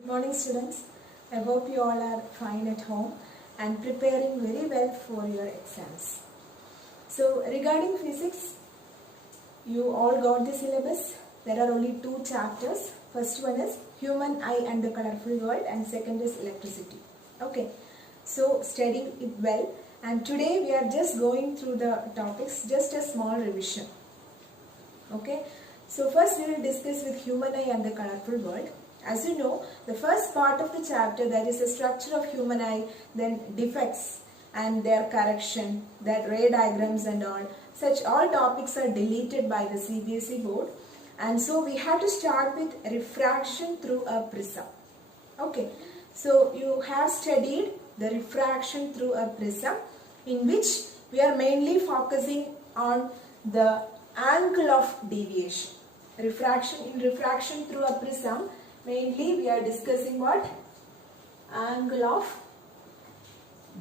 Good morning students. I hope you all are fine at home and preparing very well for your exams. So regarding physics, you all got the syllabus. There are only two chapters. First one is human eye and the colorful world and second is electricity. Okay, so study it well, and today we are just going through the topics, just a small revision. Okay, so first we will discuss with human eye and the colorful world. As you know, the first part of the chapter, that is the structure of human eye, then defects and their correction, that ray diagrams and all topics are deleted by the CBSE board, and so we have to start with refraction through a prism. Okay, so you have studied the refraction through a prism, in which we are mainly focusing on the angle of deviation. Refraction through a prism, mainly we are discussing what? Angle of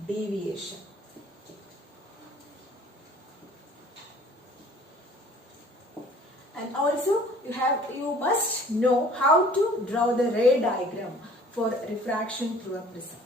deviation. And also you must know how to draw the ray diagram for refraction through a prism.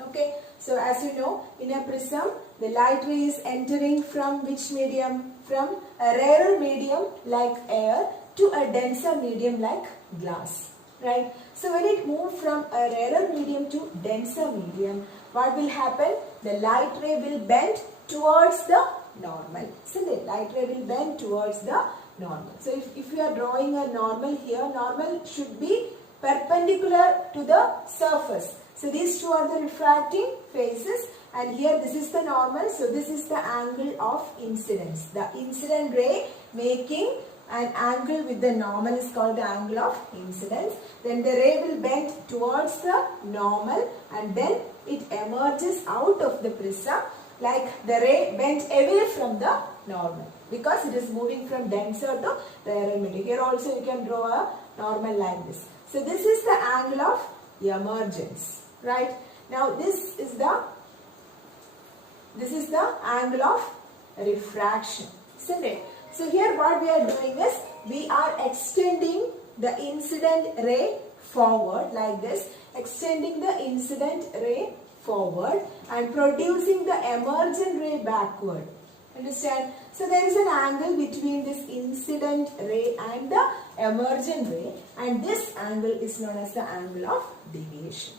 Okay, so as you know, in a prism the light ray is entering from which medium? From a rarer medium like air to a denser medium like glass. Right? So when it moves from a rarer medium to denser medium, what will happen? The light ray will bend towards the normal. So the light ray will bend towards the normal. So if you are drawing a normal here, normal should be perpendicular to the surface. So these two are the refracting faces, and here this is the normal. So this is the angle of incidence. The incident ray making an angle with the normal is called the angle of incidence. Then the ray will bend towards the normal, and then it emerges out of the prism like the ray bent away from the normal, because it is moving from denser to rarer medium. Here also you can draw a normal like this. So this is the angle of emergence. Right? Now this is the angle of refraction. Isn't it? So here what we are doing is, we are extending the incident ray forward like this, extending the incident ray forward and producing the emergent ray backward. Understand? So there is an angle between this incident ray and the emergent ray, and this angle is known as the angle of deviation.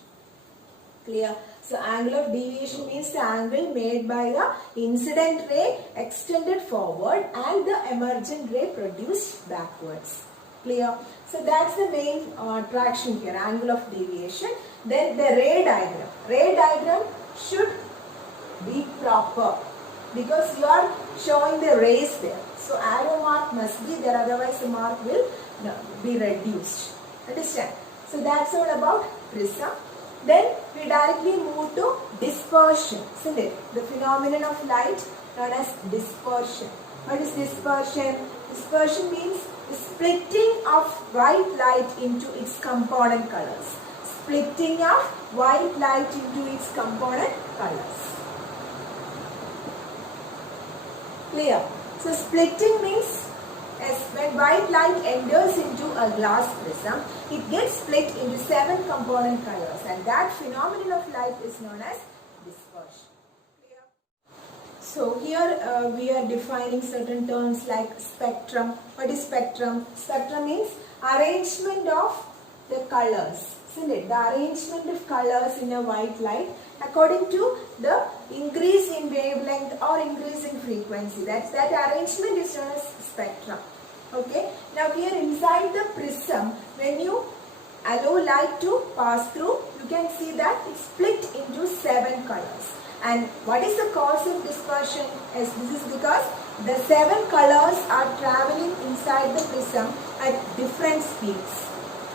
Clear? So angle of deviation means the angle made by the incident ray extended forward and the emergent ray produced backwards. Clear? So that's the main attraction here, angle of deviation. Then the ray diagram. Ray diagram should be proper, because you are showing the rays there. So arrow mark must be there, otherwise the mark will be reduced. Understand? So that's all about prism. Then we directly move to dispersion, isn't it? The phenomenon of light known as dispersion. What is dispersion? Dispersion means the splitting of white light into its component colors. Splitting of white light into its component colors. Clear? So splitting means, as when white light enters into a glass prism, it gets split into 7 component colors, and that phenomenon of light is known as dispersion. Clear? So here we are defining certain terms like spectrum. What is spectrum? Spectrum means arrangement of the colors. Isn't it? The arrangement of colors in a white light according to the increase in wavelength or increase in frequency. That arrangement is known as spectrum. Okay. Now here inside the prism, when you allow light to pass through, you can see that it's split into 7 colors. And what is the cause of dispersion? Yes, this is because the 7 colors are traveling inside the prism at different speeds.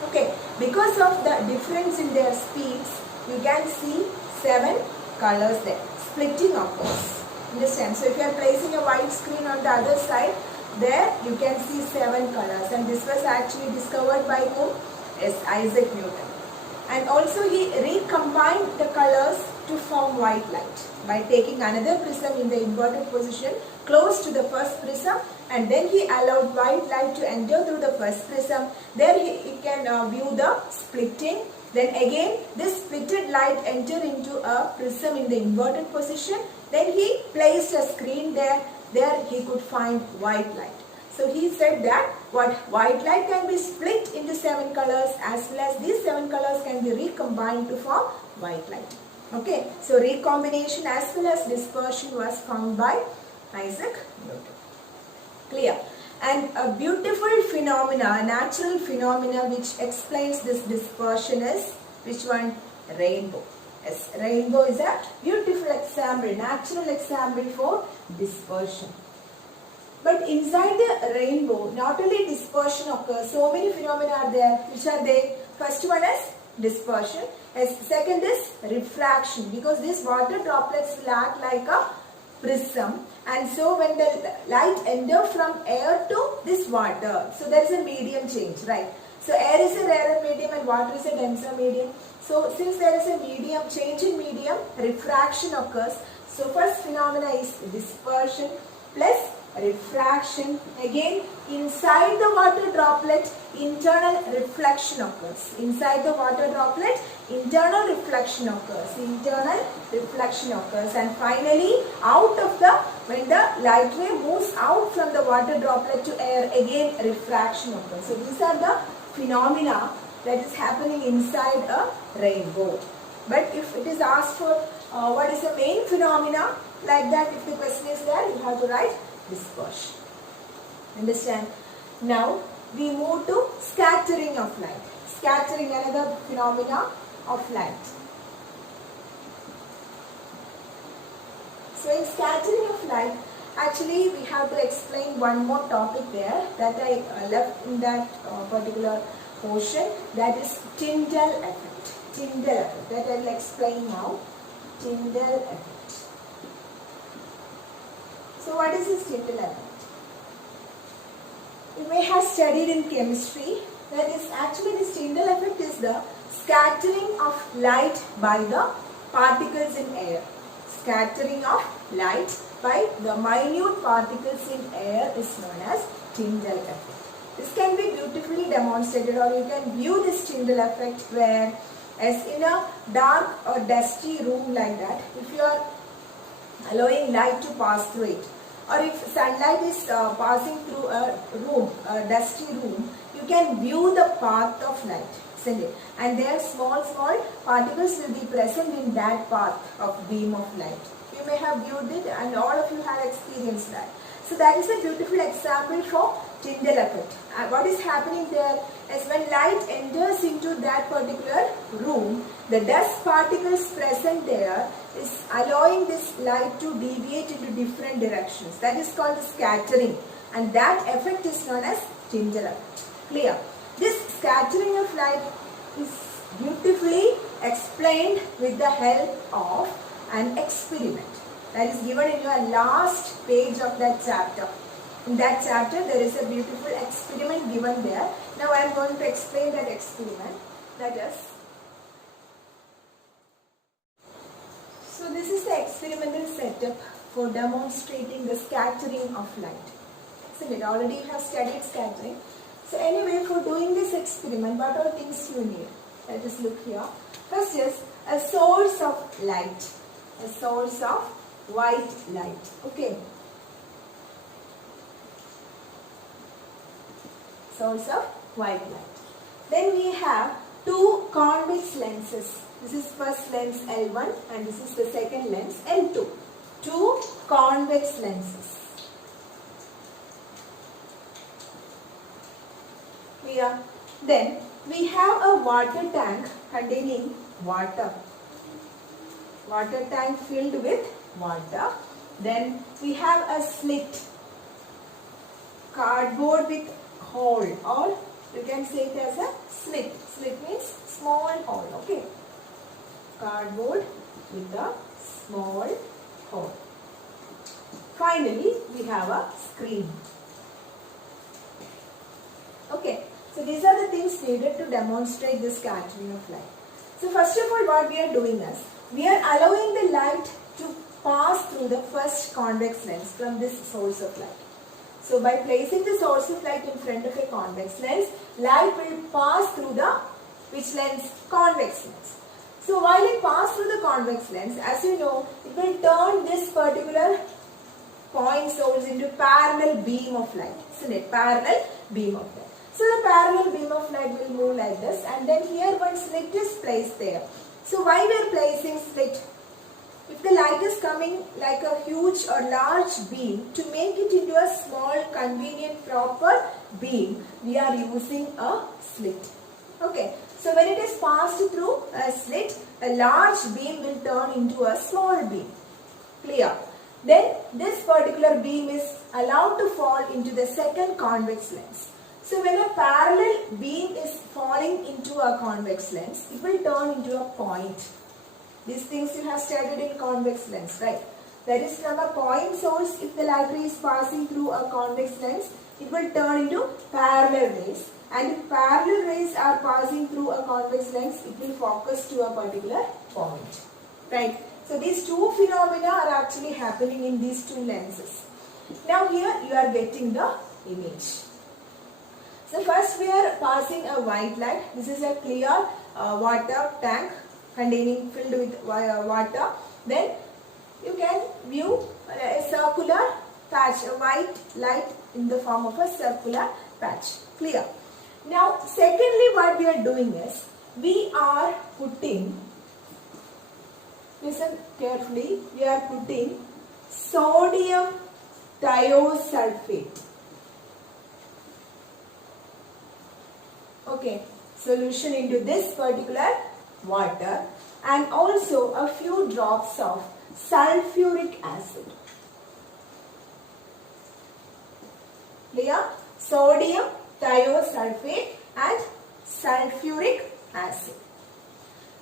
Okay. Because of the difference in their speeds, you can see 7 colors there, splitting occurs. Understand? So if you are placing a white screen on the other side, there you can see 7 colors, and this was actually discovered by whom? Yes, Isaac Newton. And also he recombined the colors to form white light by taking another prism in the inverted position close to the first prism, and then he allowed white light to enter through the first prism. There he can view the splitting. Then again this splitted light enter into a prism in the inverted position. Then he placed a screen there. There he could find white light. So he said that white light can be split into 7 colors, as well as these 7 colors can be recombined to form white light. Okay, so recombination as well as dispersion was found by Isaac Newton. Clear? And a beautiful phenomena, a natural phenomena which explains this dispersion is which one? Rainbow. Yes, rainbow is a beautiful example, natural example for dispersion. But inside the rainbow, not only dispersion occurs, so many phenomena are there. Which are they? First one is dispersion. Yes, second is refraction, because these water droplets will act like a prism, and so when the light enters from air to this water, so there is a medium change, right? So air is a rarer medium and water is a denser medium. So since there is a medium change in medium, refraction occurs. So first phenomena is dispersion plus refraction. Again, inside the water droplet, internal reflection occurs. Inside the water droplet, internal reflection occurs. Internal reflection occurs. And finally, out of the, when the light ray moves out from the water droplet to air, again refraction occurs. So these are the phenomena that is happening inside a rainbow. But if it is asked for what is the main phenomena, like that, if the question is there, you have to write dispersion. Understand? Now we move to scattering of light. Scattering, another phenomena of light. So in scattering of light, actually we have to explain one more topic there that I left in that particular portion, that is Tyndall effect. Tyndall effect, that I will explain now. Tyndall effect. So what is this Tyndall effect? You may have studied in chemistry. That is, actually this Tyndall effect is the scattering of light by the particles in air. Scattering of light by the minute particles in air is known as Tyndall effect. This can be beautifully demonstrated, or you can view this Tyndall effect where, as in a dark or dusty room like that, if you are allowing light to pass through it, or if sunlight is passing through a room, a dusty room, you can view the path of light, isn't it? And there small particles will be present in that path of beam of light. You may have viewed it, and all of you have experienced that. So that is a beautiful example for Tyndall effect. What is happening there is when light enters into that particular room, the dust particles present there is allowing this light to deviate into different directions. That is called scattering, and that effect is known as Tyndall effect. Clear? This scattering of light is beautifully explained with the help of an experiment that is given in your last page of that chapter. In that chapter, there is a beautiful experiment given there. Now I am going to explain that experiment. That is, so this is the experimental setup for demonstrating the scattering of light. So we already have studied scattering. So anyway, for doing this experiment, what are things you need? Let us look here. First is a source of light. A source of white light. Okay. Source of white light. Then we have two convex lenses. This is first lens L1 and this is the second lens L2. Two convex lenses. Clear? Then we have a water tank containing water. Water tank filled with water. Then we have a slit. Cardboard with hole, or you can say it as a slit. Slit means small hole. Okay. Cardboard with a small hole. Finally, we have a screen. Okay. So these are the things needed to demonstrate the scattering of light. So first of all, what we are doing is, we are allowing the light to pass through the first convex lens from this source of light. So by placing the source of light in front of a convex lens, light will pass through the which lens? Convex lens. So while it passes through the convex lens, as you know, it will turn this particular point source into parallel beam of light, isn't it? Parallel beam of light. So the parallel beam of light will move like this, and then here one slit is placed there. So why we are placing slit? If the light is coming like a huge or large beam, to make it into a small, convenient, proper beam, we are using a slit. Okay. So when it is passed through a slit, a large beam will turn into a small beam. Clear? Then this particular beam is allowed to fall into the second convex lens. So when a parallel beam is falling into a convex lens, it will turn into a point. These things you have studied in convex lens, right? That is, from a point source, if the light ray is passing through a convex lens, it will turn into parallel rays. And if parallel rays are passing through a convex lens, it will focus to a particular point, right? So these two phenomena are actually happening in these two lenses. Now here you are getting the image. So first we are passing a white light. This is a clear water tank filled with water. Then you can view a circular patch, a white light in the form of a circular patch. Clear? Now secondly, what we are doing is, we are putting, listen carefully, we are putting sodium thiosulfate. Okay, solution into this particular water, and also a few drops of sulfuric acid. Clear? Sodium thiosulfate and sulfuric acid.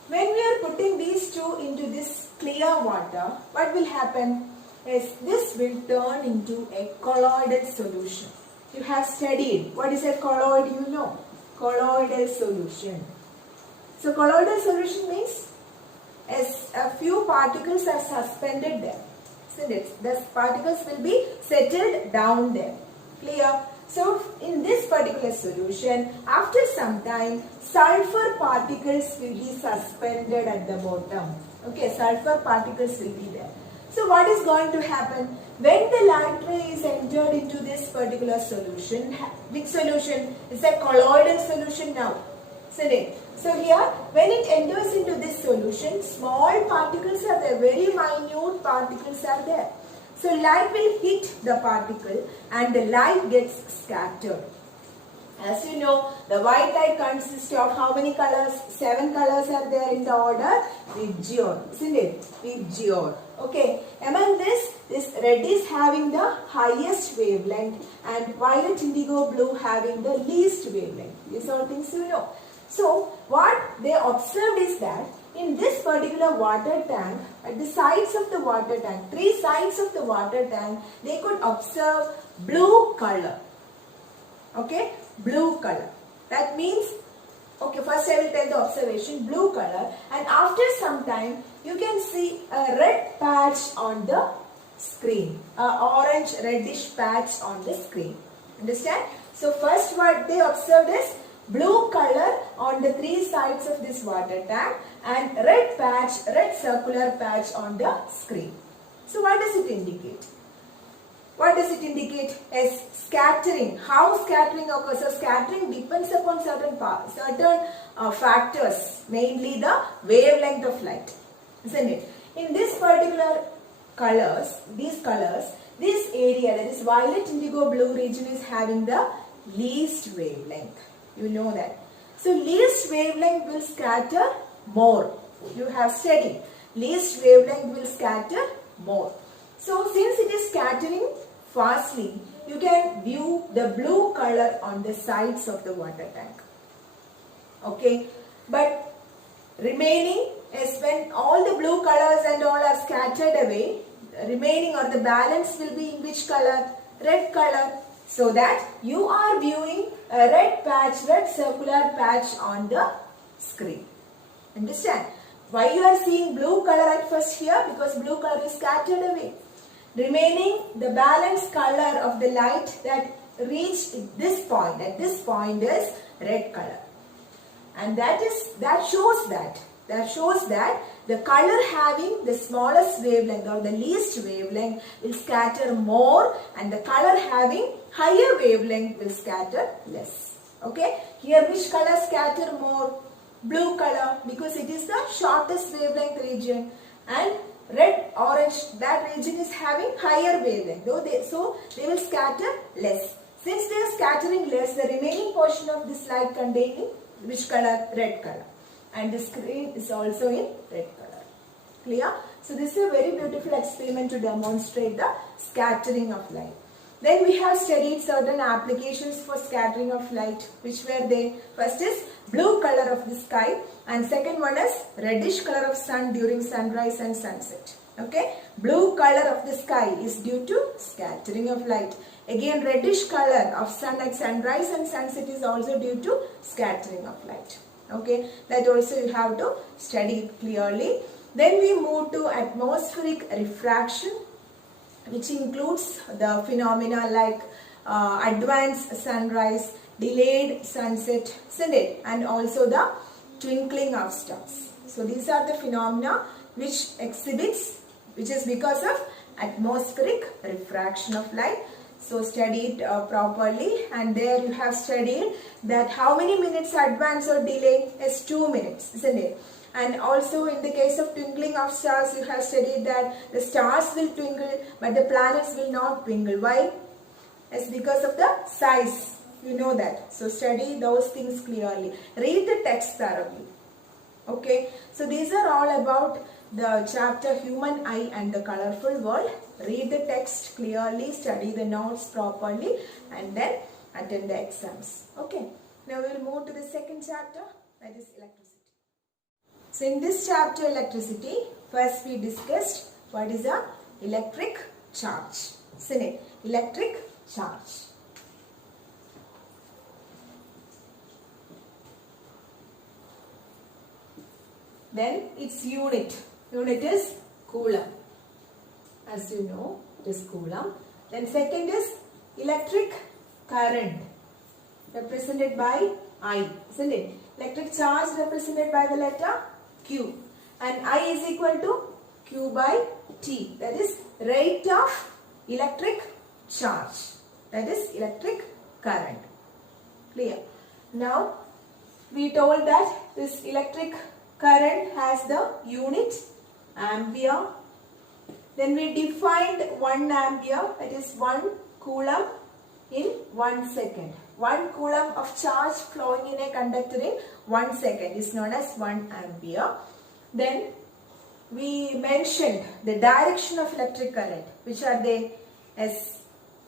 When we are putting these two into this clear water, what will happen is, this will turn into a colloidal solution. You have studied what is a colloid, you know. Colloidal solution. So colloidal solution means as a few particles are suspended there. Isn't it? The particles will be settled down there. Clear? So in this particular solution, after some time, sulfur particles will be suspended at the bottom. Okay, sulfur particles will be there. So what is going to happen? When the light ray is entered into this particular solution, which solution? It's a colloidal solution now. So here, when it enters into this solution, small particles are there, very minute particles are there. So light will hit the particle and the light gets scattered. As you know, the white light consists of how many colors? 7 colors are there in the order Vigior, isn't it? Vigior. Okay. Among this red is having the highest wavelength and violet, indigo, blue having the least wavelength. These are things you know. So what they observed is that in this particular water tank, at the sides of the water tank, 3 sides of the water tank, they could observe blue color. Okay, blue color. That means, okay, first I will tell the observation, blue color, and after some time you can see a red patch on the screen, orange reddish patch on the screen. Understand? So first what they observed is blue color on the 3 sides of this water tank and red patch, red circular patch on the screen. So what does it indicate? What does it indicate? As scattering. How scattering occurs? So scattering depends upon certain factors, mainly the wavelength of light, isn't it? In this particular colors, this area, that is violet, indigo, blue region is having the least wavelength. You know that. So least wavelength will scatter more. You have studied. Least wavelength will scatter more. So since it is scattering fastly, you can view the blue color on the sides of the water tank. Okay. But remaining is when all the blue colors and all are scattered away, remaining or the balance will be in which color? Red color. So that you are viewing a red patch, red circular patch on the screen. Understand? Why you are seeing blue color at first here? Because blue color is scattered away. Remaining the balanced color of the light that reached this point, at this point, is red color. And that shows that the color having the smallest wavelength or the least wavelength will scatter more, and the color having higher wavelength will scatter less. Okay, here which color scatter more? Blue color, because it is the shortest wavelength region, and red, orange, that region is having higher wavelength, so they will scatter less. Since they are scattering less, the remaining portion of this light containing which color? Red color. And the screen is also in red color. Clear? So this is a very beautiful experiment to demonstrate the scattering of light. Then we have studied certain applications for scattering of light. Which were they? First is blue color of the sky, and second one is reddish color of sun during sunrise and sunset. Okay, blue color of the sky is due to scattering of light. Again, reddish color of sun at sunrise and sunset is also due to scattering of light. Okay, that also you have to study it clearly. Then we move to atmospheric refraction, which includes the phenomena like advanced sunrise, delayed sunset, isn't it? And also the twinkling of stars. So these are the phenomena which is because of atmospheric refraction of light. So study it properly, and there you have studied that how many minutes advance or delay is 2 minutes, isn't it? And also in the case of twinkling of stars, you have studied that the stars will twinkle but the planets will not twinkle. Why? It's because of the size. You know that. So study those things clearly. Read the text thoroughly. Okay. So these are all about the chapter Human Eye and the Colorful World. Read the text clearly, study the notes properly, and then attend the exams. Okay. Now we will move to the second chapter, that is electricity. So in this chapter electricity, first we discussed what is a electric charge. Isn't it? Electric charge. Then its unit. Unit is coulomb. As you know, it is coulomb. Then second is electric current, represented by I, isn't it? Electric charge represented by the letter Q. And I is equal to Q by T. That is rate of electric charge. That is electric current. Clear? Now, we told that this electric current has the unit ampere. Then we defined 1 ampere, that is 1 coulomb in 1 second. 1 coulomb of charge flowing in a conductor in 1 second is known as 1 ampere. Then we mentioned the direction of electric current. Which are they? As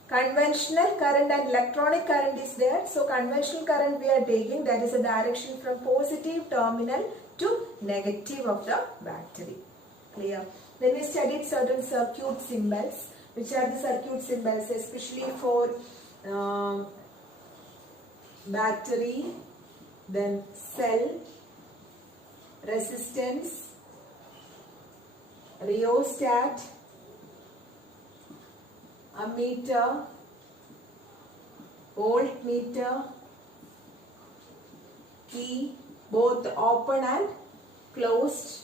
conventional current and electronic current is there. So conventional current we are taking, that is a direction from positive terminal to negative of the battery. Clear? Then we studied certain circuit symbols. Which are the circuit symbols, especially for battery, then cell, resistance, rheostat, ammeter, voltmeter, key, both open and closed.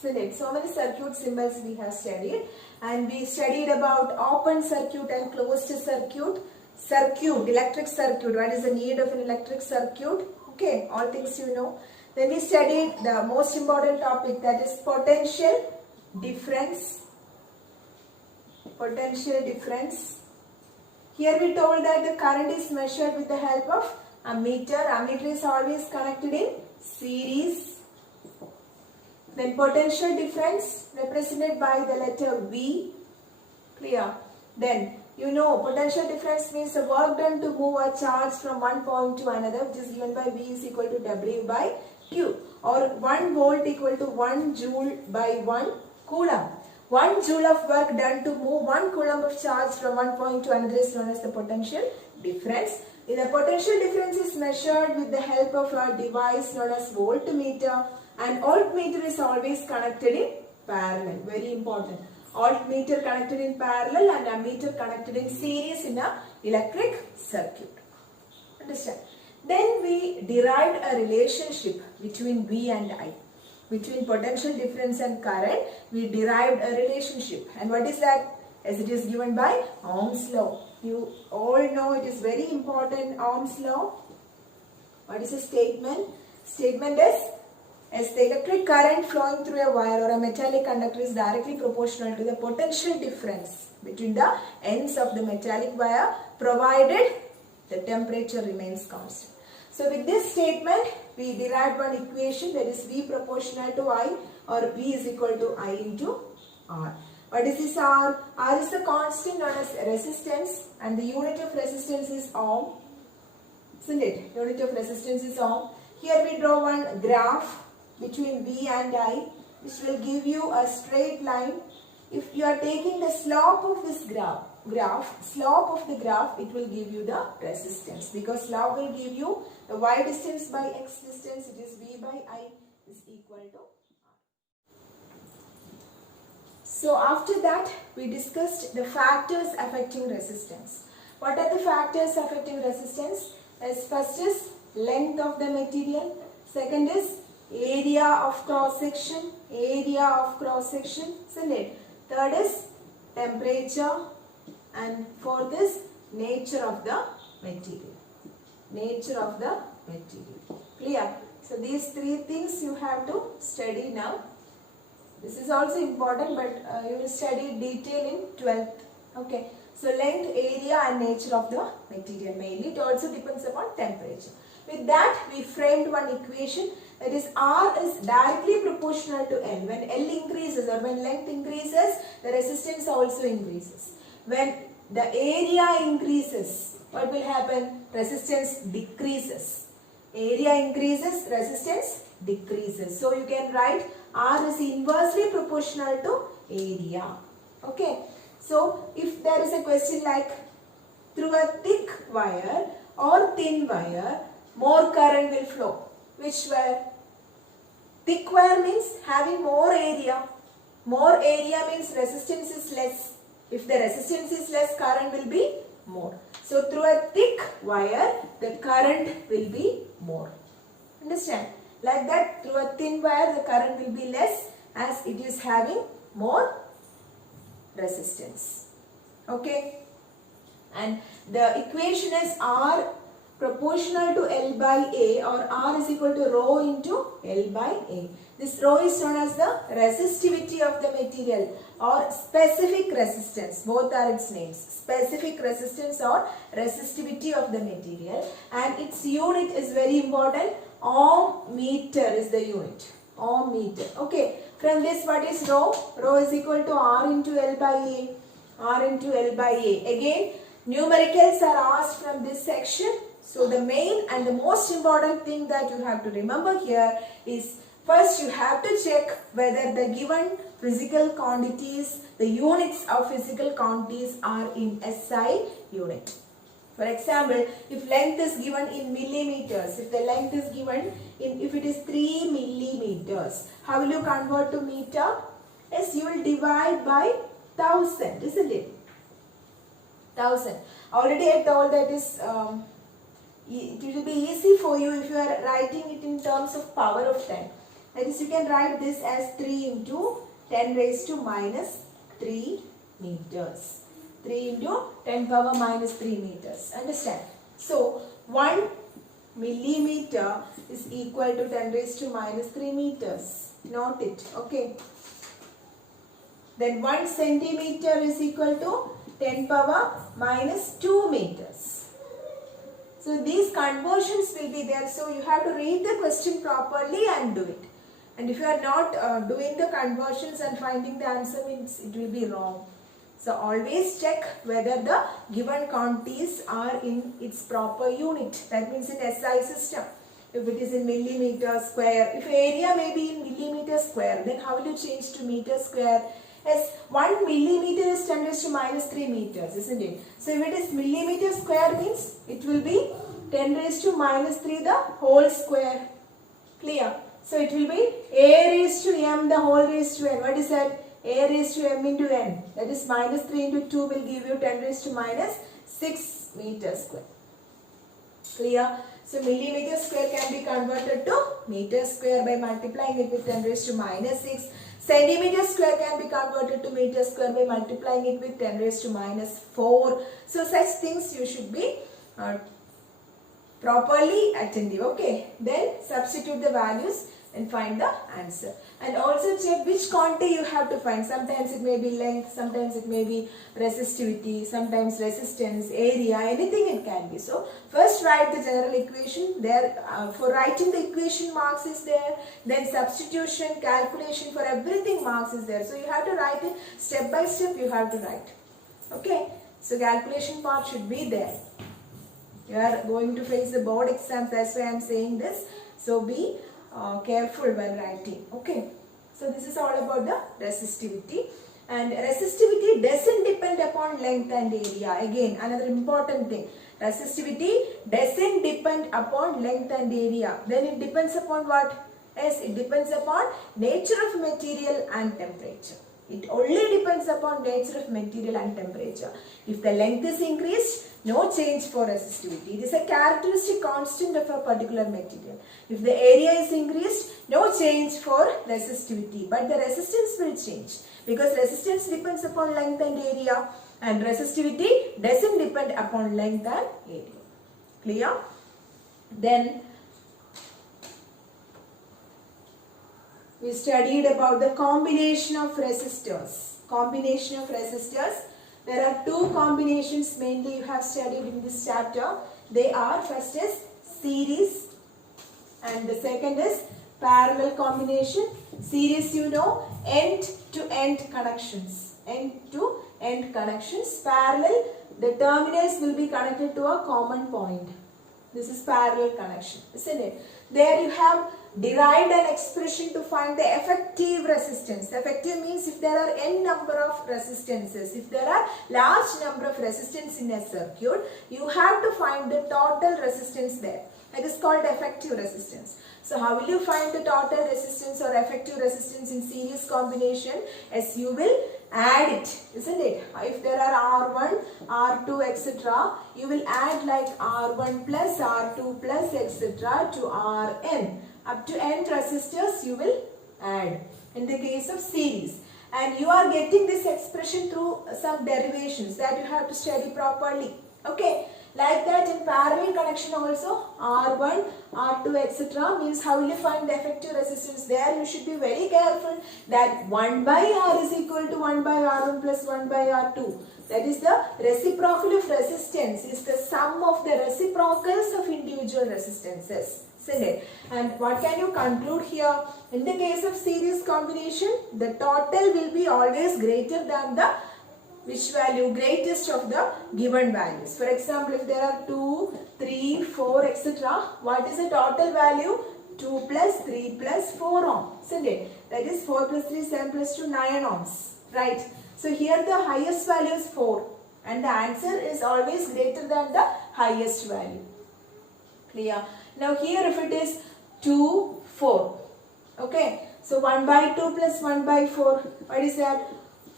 So many circuit symbols we have studied, and we studied about open circuit and closed circuit. Electric circuit, what is the need of an electric circuit? Okay, all things you know. Then we studied the most important topic, that is potential difference. Potential difference. Here we told that the current is measured with the help of ammeter. Ammeter is always connected in series. Then potential difference represented by the letter V. Clear? Then you know potential difference means the work done to move a charge from one point to another, which is given by V is equal to W by Q, or 1 volt equal to 1 joule by 1 coulomb. 1 joule of work done to move 1 coulomb of charge from one point to another is known as the potential difference. The potential difference is measured with the help of a device known as voltmeter, and voltmeter is always connected in parallel. Very important. Voltmeter connected in parallel and ammeter connected in series in a electric circuit. Understand? Then we derived a relationship between V and I. Between potential difference and current, we derived a relationship. And what is that? As it is given by Ohm's law. You all know it is very important, Ohm's law. What is the statement? Statement is, as the electric current flowing through a wire or a metallic conductor is directly proportional to the potential difference between the ends of the metallic wire, provided the temperature remains constant. So with this statement, we derived one equation, that is V proportional to I, or V is equal to I into R. What is this R? R is the constant known as resistance, and the unit of resistance is ohm. Isn't it? Unit of resistance is ohm. Here we draw one graph between V and I, which will give you a straight line. If you are taking the slope of this graph, it will give you the resistance, because slope will give you the y distance by x distance. It is V by I is equal to R. So after that, we discussed the factors affecting resistance. What are the factors affecting resistance? First is length of the material. Second is area of cross section. Isn't it? Third is temperature. And fourth is nature of the material. Clear? So these three things you have to study now. This is also important, but you will study detail in 12th. Okay. So length, area and nature of the material mainly. It also depends upon temperature. With that, we framed one equation, that is R is directly proportional to L. When L increases or when length increases, the resistance also increases. When the area increases, what will happen? Resistance decreases. Area increases, resistance decreases. So you can write R is inversely proportional to area. Okay. So if there is a question like, through a thick wire or thin wire, more current will flow. Which wire? Thick wire means having more area. More area means resistance is less. If the resistance is less, current will be more. So through a thick wire, the current will be more. Understand? Like that, through a thin wire, the current will be less, as it is having more resistance. Okay? And the equation is R proportional to L by A, or R is equal to rho into L by A. This rho is known as the resistivity of the material, or specific resistance. Both are its names. Specific resistance or resistivity of the material. And its unit is very important. Ohm meter is the unit. Ohm meter. Okay. From this, what is rho? Rho is equal to R into L by A. R into L by A. Again, numericals are asked from this section. So the main and the most important thing that you have to remember here is, first you have to check whether the given physical quantities, the units of physical quantities are in SI unit. For example, if length is given in millimeters, if the length is given in, if it is 3 millimeters, how will you convert to meter? Yes, you will divide by 1000, isn't it? 1000. Already I told that is, it will be easy for you if you are writing it in terms of power of 10. That is, you can write this as 3 into 10 raised to minus 3 meters. 3 into 10 power minus 3 meters. Understand? So, 1 millimeter is equal to 10 raised to minus 3 meters. Note it. Okay. Then 1 centimeter is equal to 10 power minus 2 meters. So these conversions will be there. So you have to read the question properly and do it. And if you are not doing the conversions and finding the answer, means it will be wrong. So always check whether the given quantities are in its proper unit. That means in SI system. If it is in millimeter square, if area may be in millimeter square, then how will you change to meter square? Yes, 1 millimeter is 10 raised to minus 3 meters, isn't it? So if it is millimeter square means it will be 10 raised to minus 3 the whole square. Clear? So it will be a raised to m the whole raised to n. What is that? A raised to m into n. That is minus 3 into 2 will give you 10 raised to minus 6 meters square. Clear? So millimeter square can be converted to meter square by multiplying it with 10 raised to minus 6. Centimeter square can be converted to meter square by multiplying it with 10 raised to minus 4. So such things you should be properly attentive. Okay. Then substitute the values and find the answer. And also check which quantity you have to find. Sometimes it may be length, sometimes it may be resistivity, sometimes resistance, area, anything it can be. So first write the general equation. There for writing the equation marks is there. Then substitution, calculation, for everything marks is there. So you have to write it step by step, you have to write. Okay. So calculation part should be there. You are going to face the board exams, that's why I am saying this. So be careful when writing. Okay. So this is all about the resistivity. And resistivity doesn't depend upon length and area. Again, another important thing. Resistivity doesn't depend upon length and area. Then it depends upon what? Yes, it depends upon nature of material and temperature. It only depends upon nature of material and temperature. If the length is increased, no change for resistivity. It is a characteristic constant of a particular material. If the area is increased, no change for resistivity. But the resistance will change. Because resistance depends upon length and area. And resistivity doesn't depend upon length and area. Clear? Then we studied about the combination of resistors. Combination of resistors. There are two combinations mainly you have studied in this chapter. They are, first is series and the second is parallel combination. Series, you know, end to end connections. End to end connections. Parallel, the terminals will be connected to a common point. This is parallel connection, isn't it? There you have derived an expression to find the effective resistance. Effective means if there are n number of resistances, if there are large number of resistance in a circuit, you have to find the total resistance there. That is called effective resistance. So how will you find the total resistance or effective resistance in series combination? As you will add it, isn't it? If there are R1, R2, etc., you will add like R1 plus R2 plus etc. to Rn. Up to n resistors you will add in the case of series. And you are getting this expression through some derivations that you have to study properly. Okay. Like that in parallel connection also, R1, R2, etc. means how will you find the effective resistance? There you should be very careful that 1 by R is equal to 1 by R1 plus 1 by R2. That is the reciprocal of resistance is the sum of the reciprocals of individual resistances. Isn't it? And what can you conclude here? In the case of series combination, the total will be always greater than the which value? Greatest of the given values. For example, if there are 2, 3, 4, etc. What is the total value? 2 plus 3 plus 4 ohm. Isn't it? That is 4 plus 3, 7 plus 2, 9 ohms. Right. So here the highest value is 4. And the answer is always greater than the highest value. Clear? Now here if it is 2, 4. Okay. So 1 by 2 plus 1 by 4. What is that?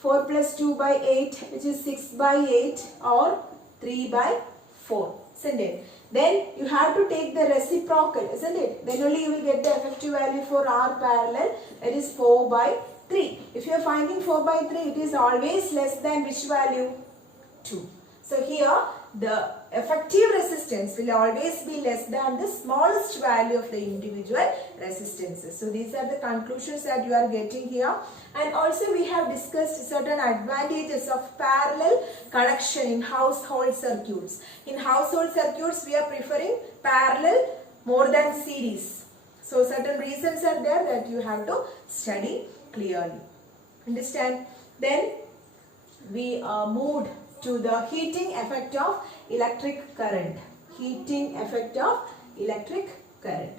4 plus 2 by 8, which is 6 by 8 or 3 by 4, isn't it? Then you have to take the reciprocal, isn't it? Then only you will get the effective value for R parallel, that is 4 by 3. If you are finding 4 by 3, it is always less than which value? 2. So here the effective resistance will always be less than the smallest value of the individual resistances. So these are the conclusions that you are getting here. And also we have discussed certain advantages of parallel connection in household circuits. In household circuits we are preferring parallel more than series. So certain reasons are there that you have to study clearly. Understand? Then we moved to the heating effect of electric current. Heating effect of electric current.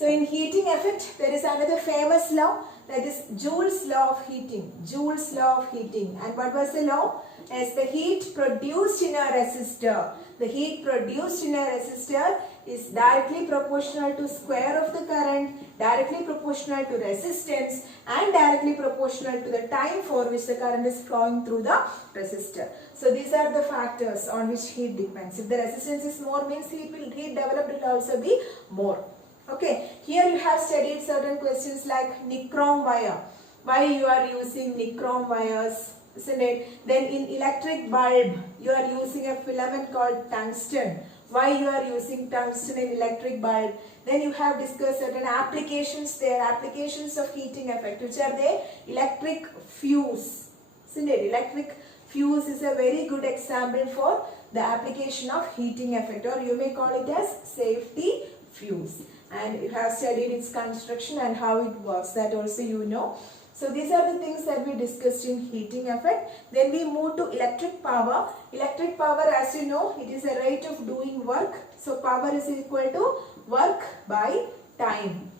So in heating effect, there is another famous law, that is Joule's law of heating. Joule's law of heating. And what was the law? As the heat produced in a resistor, the heat produced in a resistor is directly proportional to square of the current, directly proportional to resistance, and directly proportional to the time for which the current is flowing through the resistor. So these are the factors on which heat depends. If the resistance is more, means heat developed will also be more. Okay, here you have studied certain questions like nichrome wire. Why you are using nichrome wires, isn't it? Then in electric bulb, you are using a filament called tungsten. Why you are using tungsten in electric bulb? Then you have discussed certain applications there, applications of heating effect. Which are they? Electric fuse, isn't it? Electric fuse is a very good example for the application of heating effect, or you may call it as safety fuse. And you have studied its construction and how it works, that also you know. So these are the things that we discussed in heating effect. Then we move to electric power. Electric power, as you know, it is a rate of doing work. So power is equal to work by time.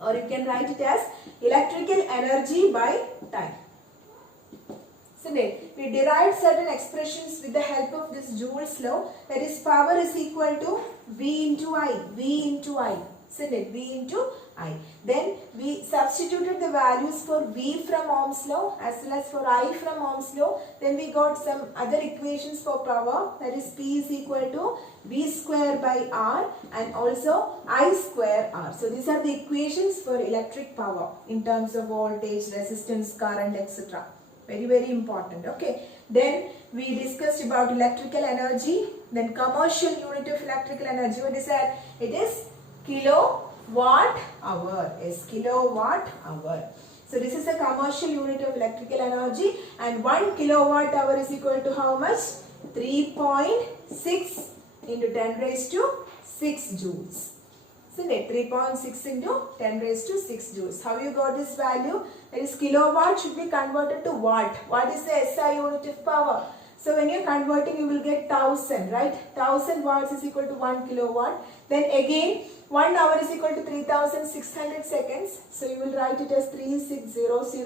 Or you can write it as electrical energy by time. We derived certain expressions with the help of this Joule's law. That is, power is equal to V into I. V into I. Isn't it? V into I. Then we substituted the values for V from Ohm's law as well as for I from Ohm's law. Then we got some other equations for power. That is, P is equal to V square by R and also I square R. So these are the equations for electric power in terms of voltage, resistance, current, etc. Very, very important. Okay. Then we discussed about electrical energy. Then commercial unit of electrical energy. What is that? It is kilowatt hour. Yes, kilowatt hour. So this is a commercial unit of electrical energy. And 1 kilowatt hour is equal to how much? 3.6 into 10 raised to 6 joules. Isn't it? 3.6 into 10 raised to 6 joules. How you got this value? That is, kilowatt should be converted to watt. What is the SI unit of power? So when you are converting, you will get 1000, right? 1000 watts is equal to 1 kilowatt. Then again, 1 hour is equal to 3600 seconds. So you will write it as 3600,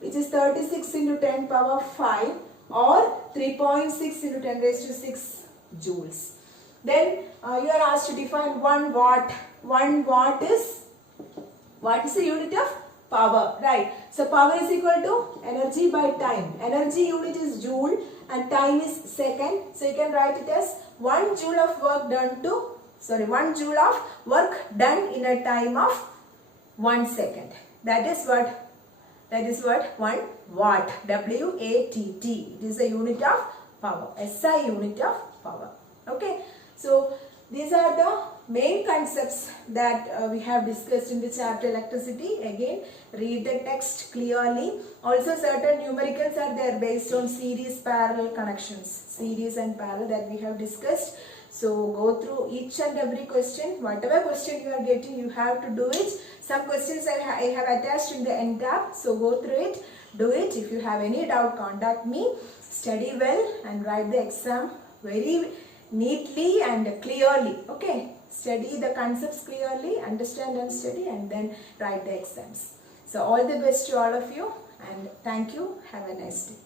which is 36 into 10 power 5 or 3.6 into 10 raised to 6 joules. Then you are asked to define 1 watt. 1 watt is, what is the unit of power, right? So power is equal to energy by time. Energy unit is joule and time is second. So you can write it as 1 joule of work done to, 1 joule of work done in a time of 1 second. That is what 1 watt, W-A-T-T. It is a unit of power, SI unit of power. Okay. So these are the main concepts that we have discussed in the chapter electricity. Again, read the text clearly. Also, certain numericals are there based on series parallel connections, series and parallel that we have discussed. So go through each and every question. Whatever question you are getting, you have to do it. Some questions I have attached in the end tab. So go through it, do it. If you have any doubt, contact me. Study well and write the exam very neatly and clearly. Okay. Study the concepts clearly, understand and study, and then write the exams. So all the best to all of you, and thank you. Have a nice day.